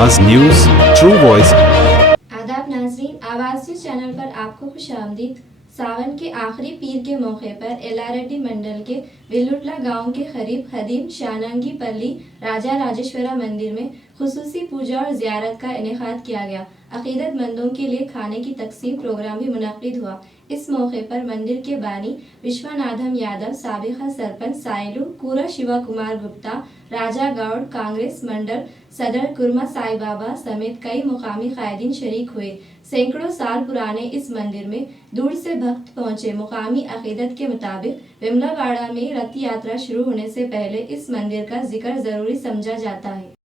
आवाज news, true voice. आदाब नाजरीन, आवाज न्यूज चैनल पर आपको खुशामदीद। सावन के आखिरी पीर के मौके पर एलारेड्डी मंडल के विल्लुटला गांव के करीब खदीम शानंगी पल्ली राजा राजेश्वरा मंदिर में खुसूसी पूजा और जियारत का इनेकाद किया गया। अकीदतमंदों के लिए खाने की तकसीम प्रोग्राम भी मुनक्किद हुआ। इस मौके पर मंदिर के बानी विश्वनाथम यादव, साबिका सरपंच साइलू, कूरा शिवा कुमार गुप्ता, राजा गौड़, कांग्रेस मंडल सदर कुरमा साई बाबा समेत कई मुकामी कायदीन शरीक हुए। सैकड़ों साल पुराने इस मंदिर में दूर से भक्त पहुंचे। मुकामी अकीदत के मुताबिक विमलावाड़ा में रथ यात्रा शुरू होने से पहले इस मंदिर का जिक्र जरूरी समझा जाता है।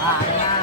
हाँ